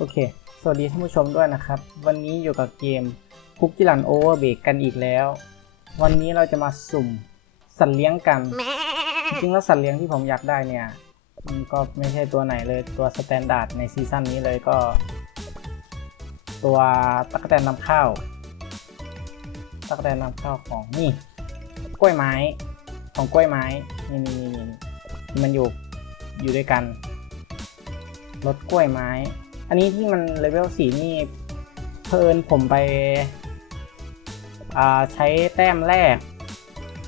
โอเค สวัสดีท่านผู้ชมด้วยนะครับ วันนี้อยู่กับเกมคุกกี้รันโอเวอร์เบรกกันอีกแล้ว วันนี้เราจะมาสุ่มสัตว์เลี้ยงกัน จริงแล้วสัตว์เลี้ยงที่ผมอยากได้เนี่ยมันก็ไม่ใช่ตัวไหนเลยตัวสแตนดาร์ดในซีซั่นนี้เลยก็ ตัวตะกแตนนำข้าวตะกแตนนำข้าวของนี่กล้วยไม้ของกล้วยไม้นี่นี่นี่มันอยู่อยู่ด้วยกันรถกล้วยไม้ อันนี้ที่มันเลเวลสี่นี่เพลินผมไปใช้แต้มแรก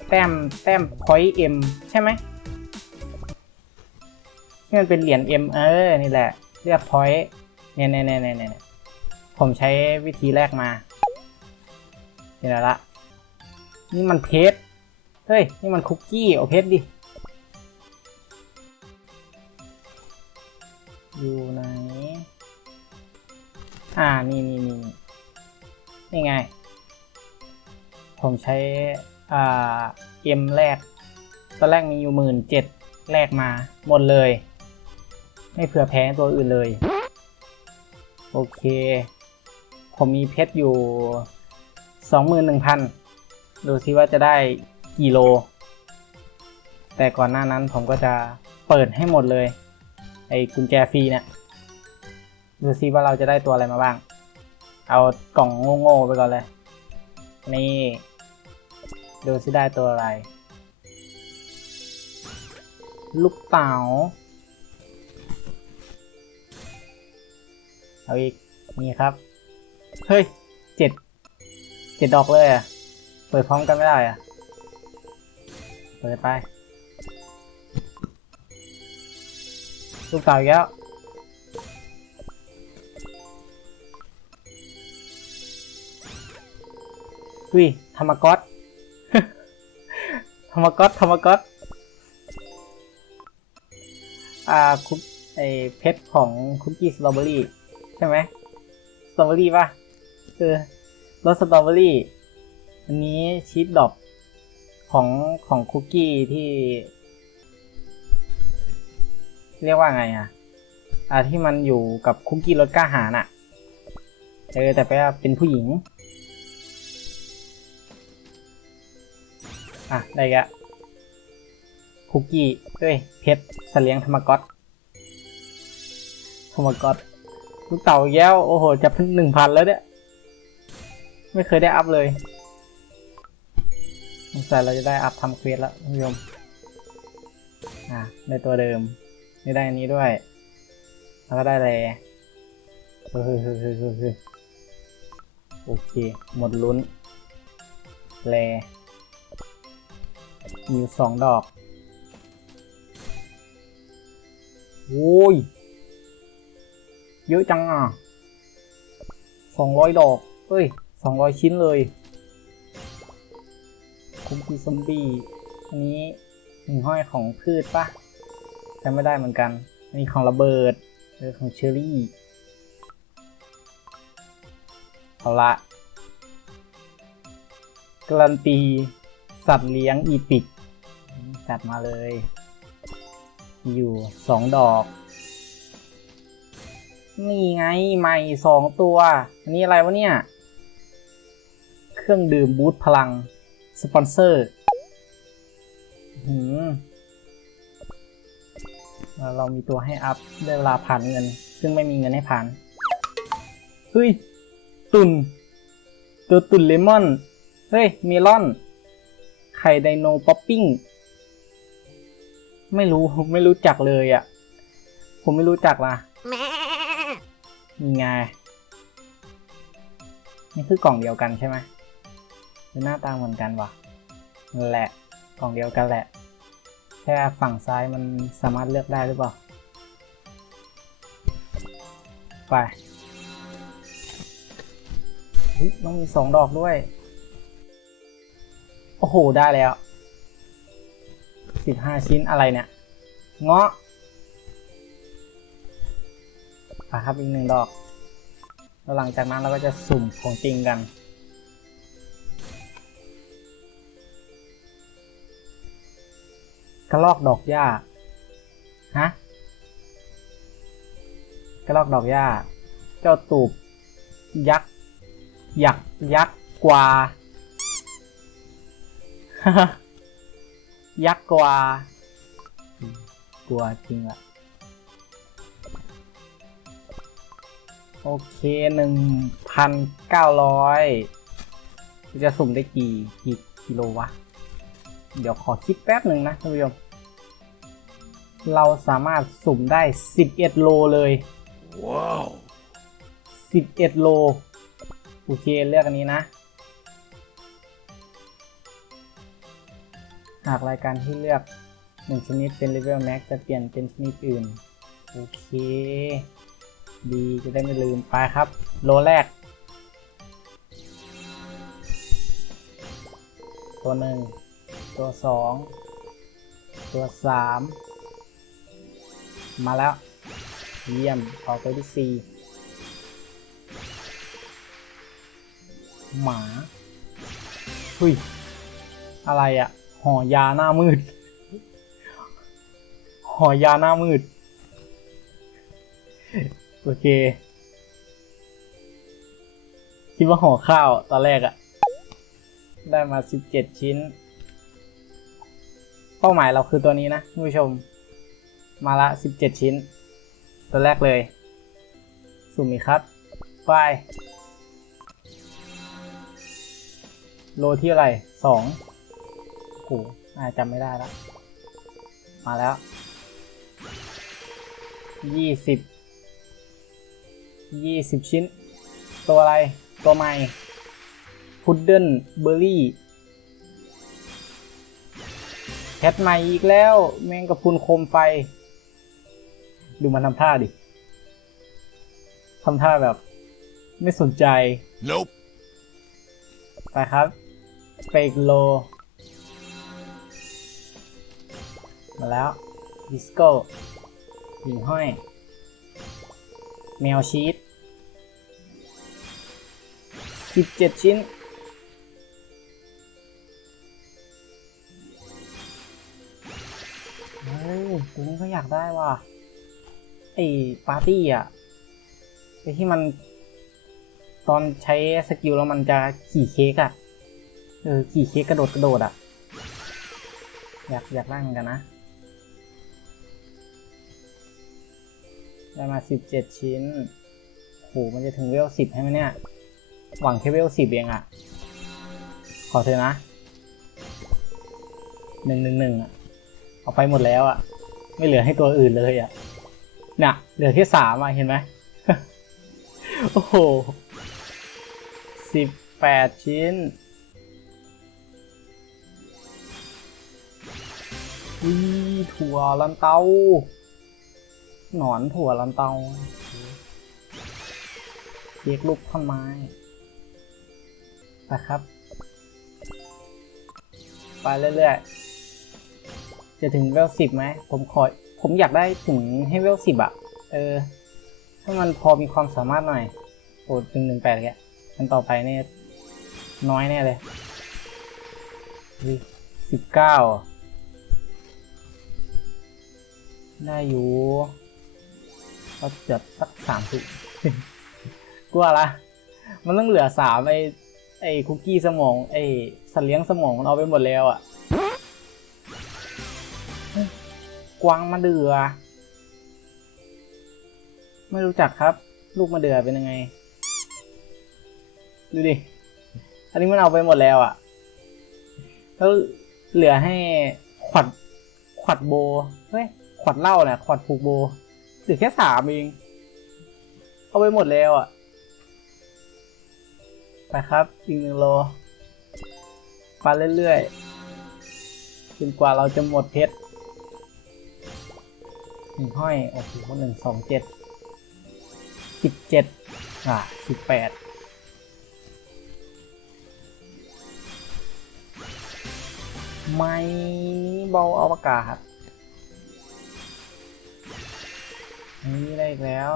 แต้มแต้ม point M ใช่ไหมที่มันเป็นเหรียญ M เออ นี่แหละเรียก point นี่ยเนี่ยเนี่ยเนี่ยเนี่ยผมใช้วิธีแรกมา นี่แหละละ นี่มันเพชรเฮ้ย นี่มันคุกกี้เอาเพชรดิอยู่ไหน อ่า นี่นี่นี่นี่ไง ผมใช้ อ่า M แรก ตอนแรกมีอยู่หมื่นเจ็ดแรกมา หมดเลย ไม่เผื่อแพ้ตัวอื่นเลย โอเค ผมมีเพชรอยู่สองหมื่นหนึ่งพันดูซิว่าจะได้กี่โล แต่ก่อนหน้านั้นผมก็จะเปิดให้หมดเลย ไอ้กุญแจฟรีเนี่ย ดูซิว่าเราจะได้ตัวอะไรมาบ้าง เอากล่องโง่ๆไปก่อนเลย นี่ ดูซิได้ตัวอะไร ลูกเต๋าเอาอีก นี่ครับ เฮ้ยเจ็ดเจ็ดดอกเลยอะ เปิดพร้อมกันไม่ได้อะ เปิดไป ลูกเต๋าอีกแล้ว อุ้ยธรรมก๊อตธรรมก๊อตธรรมก๊อตอ่าคุกไอเพชรของคุกกี้สตรอเบอรี่ใช่ไหมสตรอเบอรี่ป่ะเออรสสตรอเบอรี่ อันนี้ชีสดอกของของคุกกี้ที่ เรียกว่าไงอะ อ่าที่มันอยู่กับคุกกี้รสกล้าหาญอะ เออแต่ไปเป็นผู้หญิง อะ ได้กะคุกกี้เอ้ย เพชรสเลียงธรรมกอตธรรมกอตลูกเต่าแล้ว โอ้โห จะเป็นหนึ่งพันแล้วเนี่ย ไม่เคยได้อัพเลยสงสัยเราจะได้อัพทำเควสแล้วท่านผู้ชมอะได้ตัวเดิมไม่ได้อันนี้ด้วย แล้วก็ได้แรเฮ้ยเฮ้ยเฮ้ยเฮ้ยเฮ้ยโอเค หมดลุ้นแร มีสองดอก โอ้ย เยอะจังอะสองร้อยดอก เอ้ยสองร้อยชิ้นเลยคุกกี้ซอมบี้อันนี้หิ่งห้อยของพืชปะจำไม่ได้เหมือนกันอันนี้ของระเบิดเออของเชอรี่ เอาละการันตี สัตว์เลี้ยงอีปิกจัดมาเลย อยู่สองดอก นี่ไงใหม่สองตัว อันนี้อะไรวะเนี่ย เครื่องดื่มบูตพลัง สปอนเซอร์หืมเรามีตัวให้อัพได้เวลาผ่านเงิน ซึ่งไม่มีเงินให้ผ่าน เฮ้ย ตุนตัวตุนเลมอน เฮ้ย เมลอน ไข่ไดโนป๊อปปิ้ง ไม่รู้ไม่รู้จักเลยอะ่ะ ผมไม่รู้จักล่ะนี่ไง นี่คือกล่องเดียวกันใช่ไหมหน้าตาเหมือนกันวะนั่นแหละ กล่องเดียวกันแหละ แค่ฝั่งซ้ายมันสามารถเลือกได้หรือเปล่า ไปอุ๊ยต้องมีสองดอกด้วย โอ้โหได้แล้วสิบห้าชิ้นอะไรเนี่ย เงาะไปครับอีกหนึ่งดอก แล้วหลังจากนั้นเราก็จะสุ่มของจริงกัน กระลอกดอกหญ้า ฮะ กระลอกดอกหญ้า เจ้าตูบ ยักษ์ ยักษ์ ยักษ์ กว่า ยักษ์กว่าอืมกลัวจริงอะโอเคหนึ่งพันเก้าร้อยจะสุ่มได้กี่กี่กิโลวะ เดี๋ยวขอคิดแป๊บหนึ่งนะท่านผู้ชม เราสามารถสุ่มได้11โลเลย ว้าว11โล โอเคเลือกอันนี้นะ หากรายการที่เลือก 1 ชนิดเป็นเลเวลแม็กจะเปลี่ยนเป็นชนิดอื่น โอเค ดีจะได้ไม่ลืมไปครับ โลแรก ตัวหนึ่งตัวสองตัวสามมาแล้ว เยี่ยมออกตัวที่สี่หมา หุยอะไรอะ ห่อยาหน้ามืด ห่อยาหน้ามืด โอเค คิดว่าห่อข้าวตอนแรกอะได้มา17ชิ้น เป้าหมายเราคือตัวนี้นะผู้ชม มาละ17ชิ้น ตัวแรกเลย สุ่มอีกครับไปโลที่อะไรสอง โอ้โหอาจจำไม่ได้แล้วมาแล้วยี่สิบยี่สิบชิ้น ตัวอะไร ตัวใหม่ พุดเดิ้ลเบอร์รี่แคทใหม่อีกแล้ว แมงกะพรุนโคมไฟ ดูมันทำท่าดิทำท่าแบบ ไม่สนใจ nope ไปครับ ไปอีกโล มาแล้วดิสโก้หิ่งห้อย แมวชีส17ชิ้น เฮ้ย ตัวนี้ก็อยากได้ว่ะ ไอ้ปาร์ตี้อะไอ้ที่มัน ตอนใช้สกิลแล้วมันจะขี่เค้กอะ เออ ขี่เค้กกระโดดกระโดดอะ อยากอยากได้เหมือนกันนะ ได้มาสิบเจ็ดชิ้นโหมันจะถึงเวลสิบให้ไหมเนี่ย หวังแค่เวลสิบเองอะขอเธอะนะหนึ่งหนึ่งหนึ่งอะเอาไปหมดแล้วอะไม่เหลือให้ตัวอื่นเลยอะเนี่ยเหลือแค่สามอะเห็นไหมโอ้โหสิบแปดชิ้นวิถั่วลันเตา หนอนถั่วลันเตาเรียกลูกท่อนไม้ไปครับ ไปเรื่อยๆ จะถึงเวลสิบไหม ผมขอ ผมอยากได้ถึงให้เวลสิบอะเออ ถ้ามันพอมีความสามารถหน่อยโอ้หนึ่งหนึ่งแปดแกอันต่อไปเนี่ยน้อยแน่เลยสิบเก้าได้อยู่ ก็จัดสักสามถุงกลัวละมันต้องเหลือสามไอไอคุกกี้สมองไอสัตว์เลี้ยงสมองมันเอาไปหมดแล้วอะ่ะกวางมาเดือ ไม่รู้จักครับ ลูกมาเดือเป็นยังไง ดูดิ อันนี้มันเอาไปหมดแล้วอะ่ะ แล้วเหลือให้ขวัดขวัดโบ เฮ้ย ขวัดเหล้าเนี่ยขวัดผูกโบ ลือแค่สามเองเอาไปหมดแล้วอะ ไปครับ อีกหนึ่งโลไปเรื่อยๆจนกว่าเราจะหมดเพชรหนึ่งห้อย โอ้โหหนึ่งสองเจ็ดสิบเจ็ดอะสิบแปดไม่เบาอวกาศ นี่ได้อีกแล้ว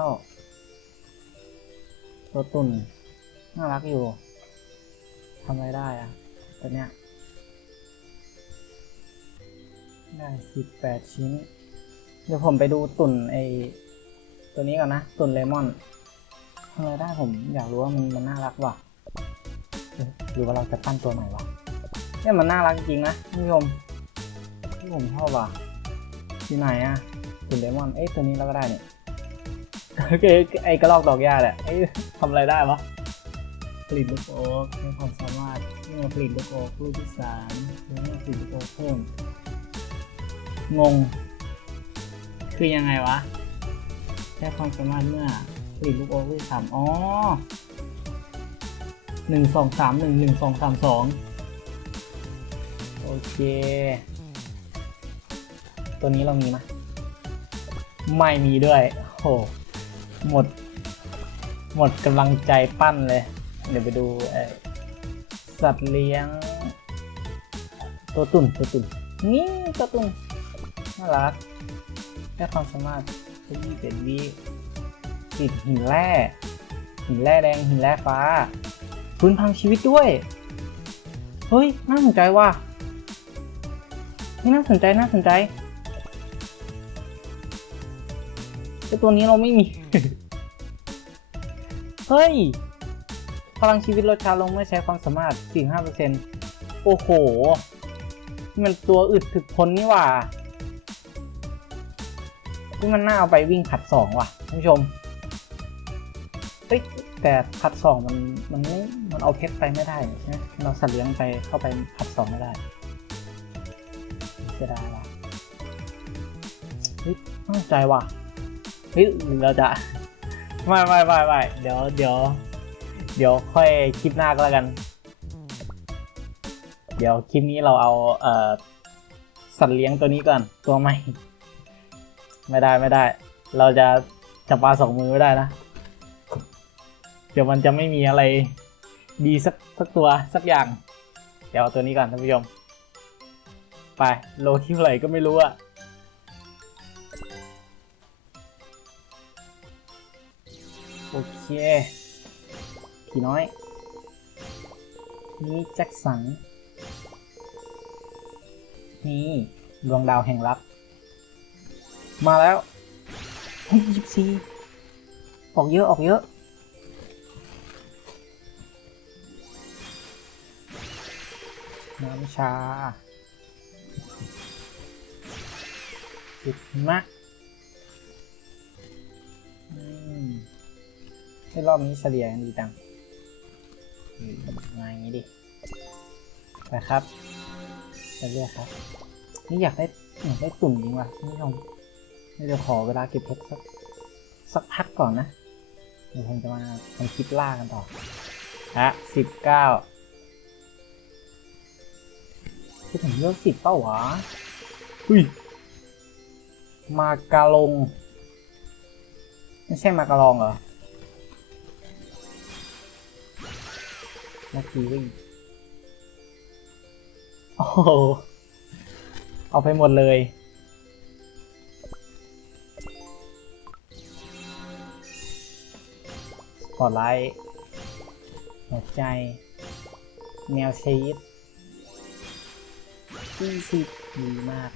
ตัวตุ่น น่ารักอยู่ทำอะไรได้อะตัวเนี้ย ได้สิบแปดชิ้น เดี๋ยวผมไปดูตุ่นไอตัวนี้ก่อนนะ ตุ่นเลมอนทำอะไรได้ผมอยากรู้ว่ามันมันน่ารักว่ะหรือว่าเราจะปั้นตัวใหม่วะเนี่ยมันน่ารักจริงนะท่านผู้ชมที่ผมชอบว่ะที่ไหนอะคุณเลมอน เอ้ยตัวนี้เราก็ได้เนี่ย โอเคไอ้กระรอกดอกหญ้าแหละไอ้ยทำอะไรได้วะผลิตลูกโอ๊กมีความสามารถที่มาผลิตลูกโอ๊กลูกที่สามหรือผลิตลูกโอ๊กเพิ่มงง คือยังไงวะใช้ความสามารถเมื่อผลิตลูกโอ๊กลูกที่สามอ๋อหนึ่งสองสามหนึ่งหนึ่งสองสามสองโอเค ตัวนี้เรามีไหมไม่มีด้วยโห หมด หมดกำลังใจปั้นเลย เดี๋ยวไปดูสัตว์เลี้ยง ตัวตุ่นตัวตุ่นนี่ตัวตุ่นน่ารักแค่ความสามารถทุกยี่สิบวิติดหินแร่หินแร่แดงหินแร่ฟ้าพื้นพังชีวิตด้วย เฮ้ย น่าสนใจว่ะนี่น่าสนใจน่าสนใจ แต่ตัวนี้เราไม่มี เฮ้ย พลังชีวิตลดช้าลงเมื่อใช้ความสามารถ 45%โอ้โหนี่มันตัวอึดถึกทนนี่หว่าที่มันน่าเอาไปวิ่งผัดสองว่ะท่านผู้ชมเอ้ย แต่ผัดสองมันมันไม่มันเอาเพชรไปไม่ได้ใช่ไหมเราสัตว์เลี้ยงไปเข้าไปผัดสองไม่ได้เสียดายว่ะเฮ้ยตั้งใจว่ะ เฮ้ยหรือเราจะไม่ไม่ไม่ไม่เดี๋ยวเดี๋ยวเดี๋ยวค่อยคลิปหน้าก็แล้วกัน เดี๋ยวคลิปนี้เราเอาเอ่อสัตว์เลี้ยงตัวนี้ก่อนตัวใหม่ ไม่ได้ไม่ได้ เราจะจับปลาสองมือไม่ได้นะ เดี๋ยวมันจะไม่มีอะไรดีสักสักตัวสักอย่าง เดี๋ยวเอาตัวนี้ก่อนท่านผู้ชม ไปโลที่เท่าไหร่ก็ไม่รู้อะ เคผีน้อย นี่แจ็คสัน นี่ดวงดาวแห่งรัก มาแล้วเฮ้ยยิบซีออกเยอะออกเยอะ น้ำชาติดมะ ให้รอบนี้เฉลี่ยกันดีจังอืมมาอย่างนี้ดิไปครับไปเรื่อยครับ นี่อยากได้อยากได้ตุ่มจริงว่ะคุณผู้ชมนี่จะขอเวลาเก็บเพชรสักสักพักก่อนนะเดี๋ยวผมจะมาทำคลิปล่ากันต่อฮะสิบเก้าจะถึงเลือกสิบเป้าวะอุ้ยมากาลง ไม่ใช่มากาลองเหรอ เมื่อกี้วิ่งโอ้โหเอาไปหมดเลยสปอตไลท์หัวใจ แนวชีตยี่สิบดีมาก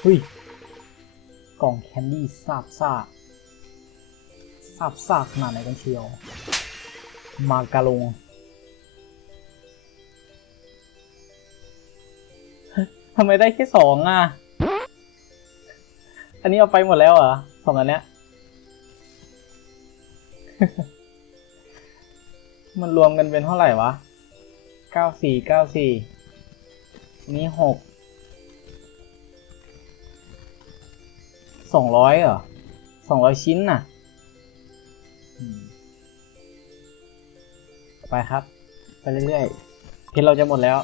เฮ้ย กล่องแคนดี้ซาบซาซาบซ่าขนาดไหนกันเชียว มากาลงทำไมได้แค่สองอะ อันนี้เอาไปหมดแล้วเหรอสองอันเนี้ย มันรวมกันเป็นเท่าไหร่วะเก้าสี่เก้าสี่นี้หกสองร้อยเหรอสองร้อยชิ้นน่ะ ไปครับ ไปเรื่อยๆเพชรเราจะหมดแล้ว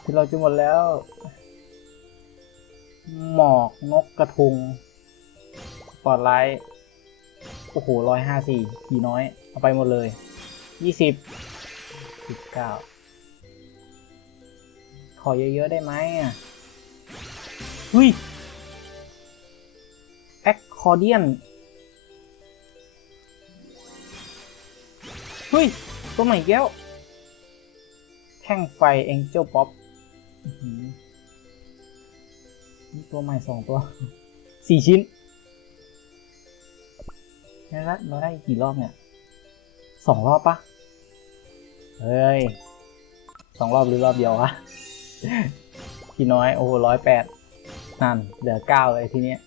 เพชรเราจะหมดแล้ว หมอกนกกระทุงปอตไลท์โอ้โหร้อยห้าสี่ผีน้อย เอาไปหมดเลยยี่สิบสิบเก้าขอเยอะๆได้ไหมอะเฮ้ยแอคคอร์เดียน เฮ้ย ตัวใหม่แก้ว แท่งไฟเอ็งเจลป๊อปนี่ตัวใหม่สองตัวสี่ชิ้นแล้วเราได้กี่รอบเนี่ยสองรอบปะเฮ้ยสองรอบหรือรอบเดียววะพี่น้อย โอ้ร้อยแปดนั่นเหลือเก้าเลยทีเนี้ย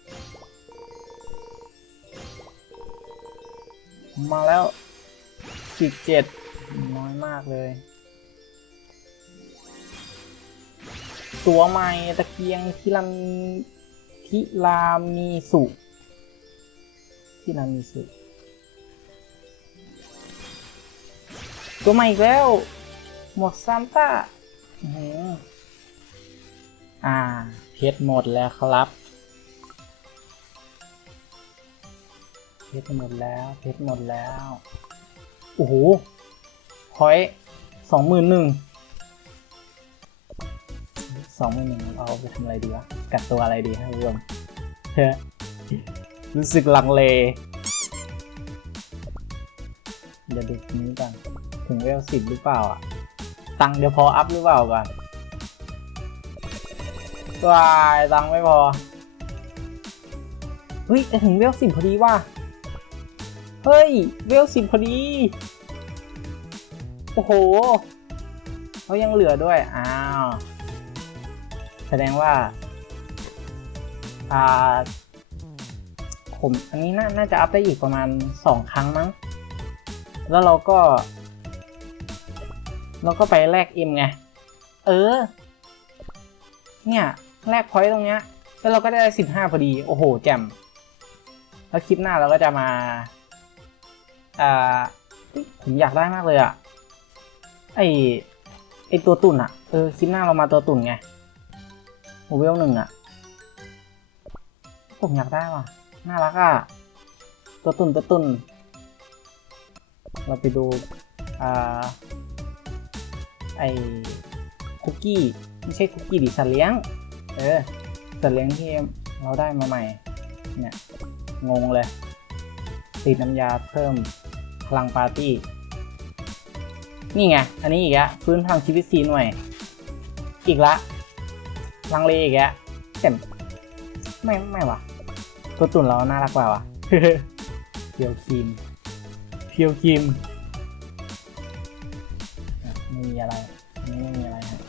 มาแล้ว สิบเจ็ดน้อยมากเลย ตัวใหม่ตะเกียงทิรามีทิรามีสุทิรามีสุ ตัวใหม่อีกแล้ว หมดซานต้าอื้อหืออ่า เพชรหมดแล้วครับ เพชรหมดแล้ว เพชรหมดแล้ว อ้โหพอยสองหมื่นหนึ่งสองหมื่นหนึ่งเอาไปทำอะไรดีวะ กัดตัวอะไรดีฮะรวมเฮ้ยรู้สึกลังเล เดี๋ยวดูนี้ก่อน ถึงเวลสิบหรือเปล่าอะ ตังค์เดี๋ยวพออัพหรือเปล่าก่อนวายตังค์ไม่พอ เฮ้ย ถึงเวลสิบพอดีว่ะ เฮ้ย เวลสิบพอดี โอ้โหเขายังเหลือด้วย อ้าว แสดงว่า อ่า ผมอันนี้น่านาจะอัพได้อีกประมาณสองครั้งมั้ง แล้วเราก็ เราก็ไปแลกเอ็มไง เออ เนี่ยแลกพอยต์ตรงเนี้ย แล้วเราก็ได้สิบห้าพอดี โอ้โห แจ่มแล้วคลิปหน้าเราก็จะมา อ่าเฮ้ยผมอยากได้มากเลยอะไอไอตัวตุ่นอะเออคลิปหน้าเรามาตัวตุ่นไงโมเวลหนึ่งอะผมอยากได้ว่ะ น่ารักอะตัวตุ่นตัวตุ่นเราไปดูอ่าไอคุกกี้ไม่ใช่คุกกี้ดิสัตว์เลี้ยง เออสัตว์เลี้ยงที่เราได้มาใหม่ เนี่ย งงเลยติดน้ำยาเพิ่ม พลังปาร์ตี้ นี่ไง อันนี้อีกแล้วฟื้นพลังชีวิตสีหน่วย อีกละลังเลอีกแล้วแต่ไม่ไม่วะตัวตุ่นเราน่ารักกว่าวะเพียวครีมเพียวครีมไม่มีอะไรไม่มีอะไรฮะ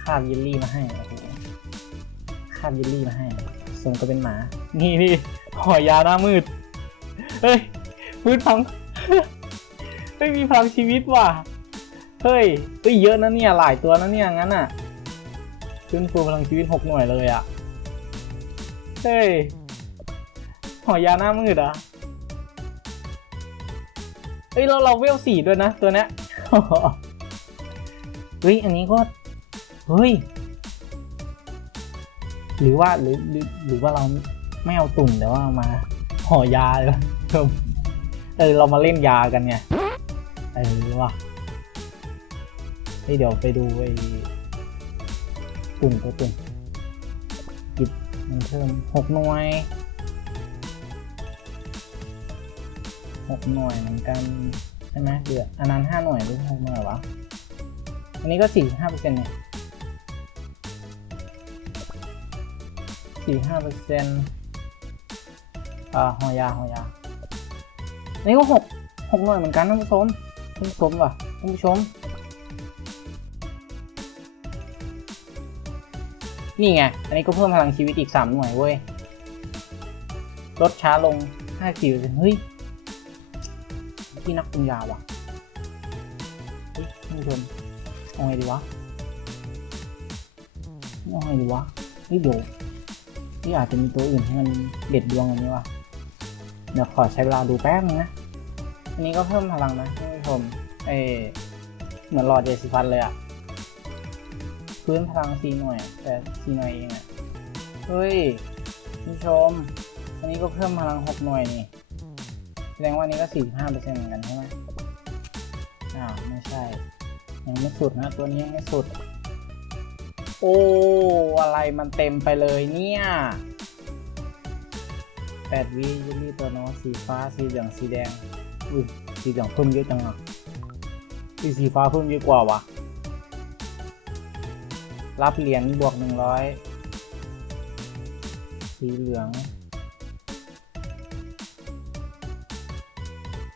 คาบเยลลี่มาให้โอ้โหคาบเยลลี่มาให้ สมก็เป็นหมา นี่นี่หอยาหน้ามืด เฮ้ยพื้นพัง ไม่มีพลังชีวิตว่ะ เฮ้ยเฮ้ยเยอะนะเนี่ยหลายตัวนะเนี่ยงั้นอะ ขึ้นฟูพลังชีวิตหกหน่วยเลยอะ เฮ้ยหอยาหน้ามืดอะ เฮ้ยเราเราเวลสี่ด้วยนะตัวเนี้ยเฮ้ยอันนี้ก็ เฮ้ย หรือว่าหรือหรือหรือว่าเราไม่เอาตุ่นแต่ว่ามาห่อยาเลยวะเออเรามาเล่นยากันไงเออว่ะเฮ้ยเดี๋ยวไปดูไอ้ตุ่นตัวตุ่นหยิบมันเพิ่มหกหน่วยหกหน่วยเหมือนกันใช่ไหมเดือดอันนั้นห้าหน่วยหรือหกหน่วยวะอันนี้ก็สี่ห้าเปอร์เซ็นต์เนี่ย สี่ห้าเปอร์เซ็นต์อ่าหอยาหอยาอันนี้ก็หกหกหน่วยเหมือนกันท่านผู้ชมท่านผู้ชมว่ะท่านผู้ชม นี่ไง อันนี้ก็เพิ่มพลังชีวิตอีกสามหน่วยเว้ย ลดช้าลงห้าสี่เปอร์เซ็นต์เฮ้ยที่นักปัญญาว่ะท่านผู้ชมเอาไงดีวะเอาไงดีวะเฮ้ยเดี๋ยว ที่อาจจะมีตัวอื่นให้มันเด็ดดวงอันนี้วะเดี๋ยวขอใช้เวลาดูแป๊บนึงนะ อันนี้ก็เพิ่มพลังนะท่านผู้ชมเอเหมือนหลอดเยสิฟันเลยอะพื้นพลังซีหน่วย แต่ซีหน่วยเองอะเฮ้ยท่านผู้ชม อันนี้ก็เพิ่มพลังหกหน่วยนี่ แสดงว่านนี้ก็สี่ห้าเปอร์เซ็นต์เหมือนกันใช่ไหมอ้าวไม่ใช่ ยังไม่สุดนะ ตัวนี้ยังไม่สุด โอ้ อะไรมันเต็มไปเลยเนี่ยแปดวิยิลี่ตัวน้องสีฟ้าสีเหลืองสีแดงอุ้ยสีเหลืองเพิ่มเยอะจังอะสีสีฟ้าเพิ่มเยอะกว่าวะรับเหรียญบวกหนึ่งร้อยสีเหลือง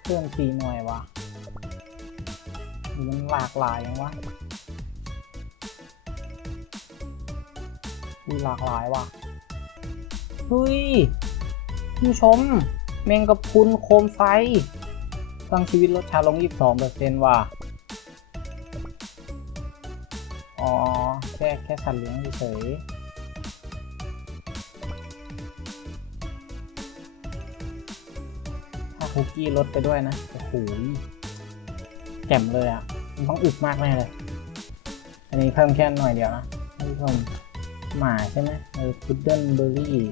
เพิ่มสีหน่วยวะมันหลากหลายยังวะ มีหลากหลายว่ะ เฮ้ยผู้ชม แมงกะพรุนโคมไฟตั้งชีวิตลดชาลง 22%ว่ะ อ๋อ แค่แค่สัตว์เลี้ยงเฉยถ้าคุกกี้ลดไปด้วยนะ โอ้โหแจ่มเลยอะ มันต้องอึดมากแน่เลย อันนี้เพิ่มแค่หน่อยเดียวนะท่านผู้ชม หมาใช่ไหมเออพุดเดิ้ลเบอร์รี่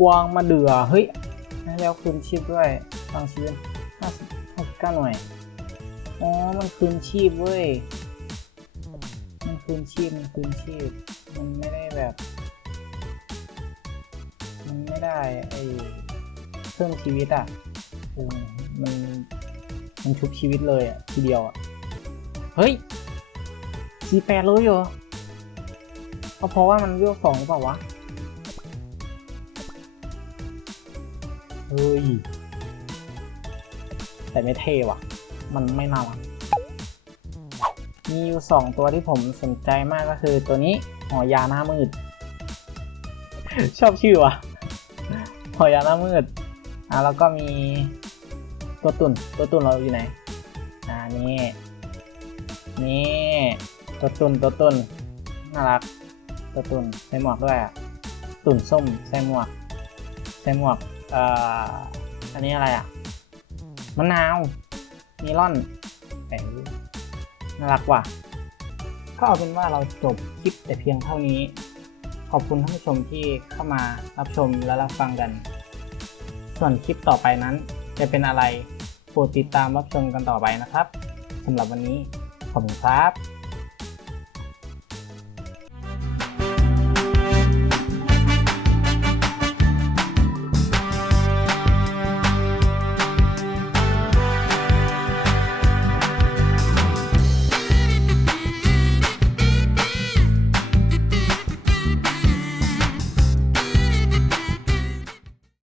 กวางมาเดือ เฮ้ยให้แล้วคืนชีพด้วยบางชีวิตห้าสิบห้าสิบเก้าหน่วย อ๋อ มันคืนชีพเว้ย มันคืนชีพ มันคืนชีพ มันไม่ได้แบบ มันไม่ได้ไอเพิ่มชีวิตอะอมัน มันชุบชีวิตเลยอะทีเดียวอะ เฮ้ยสีแปดเลยเหรอเอาเพราะว่ามันเวลสองหรือเปล่าวะ เฮ้ย แต่ไม่เท่ว่ะ มันไม่น่ารักมีอยู่สองตัวที่ผมสนใจมากก็คือตัวนี้หอยาหน้ามืด ชอบชื่อว่ะหอยาหน้ามืด อะแล้วก็มี ตัวตุ่นตัวตุ่นเราอยู่ไหน อ่า นี่ นี่ ตัวตุ่นตัวตุ่นน่ารัก ตัวตุ่นใส่หมวกด้วยอะตุ่นส้มใส่หมวกใส่หมวก เอ่อ อันนี้อะไรอะ มะนาว มีล่อนเอ้ยน่ารักว่ะ ก็เอาเป็นว่าเราจบคลิปแต่เพียงเท่านี้ ขอบคุณท่านผู้ชมที่เข้ามารับชมและรับฟังกัน ส่วนคลิปต่อไปนั้นจะเป็นอะไร โปรดติดตามรับชมกันต่อไปนะครับสำหรับวันนี้ขอบคุณครับ